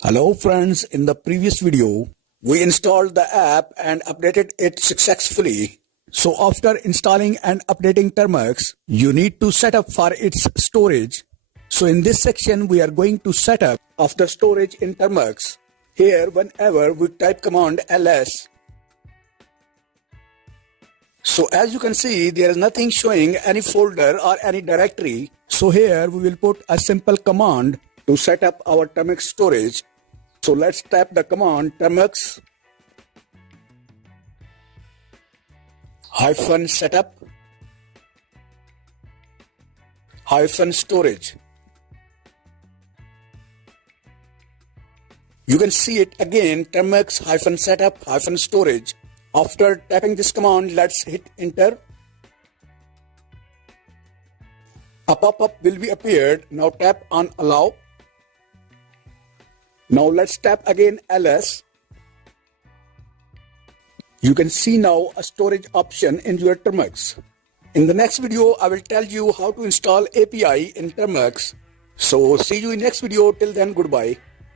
Hello friends, in the previous video, we installed the app and updated it successfully. So after installing and updating Termux, you need to set up for its storage. So in this section, we are going to set up of the storage in Termux. Here, whenever we type command ls, so as you can see, there is nothing showing any folder or any directory. So here we will put a simple command to set up our Termux storage. So let's type the command Termux -setup -storage. You can see it again, Termux -setup -storage. After typing this command, let's hit enter. A pop-up will be appeared. Now tap on allow. Now let's tap again ls. You can see now a storage option in your Termux. In the next video, I will tell you how to install API in Termux. So see you in next video. Till then, goodbye.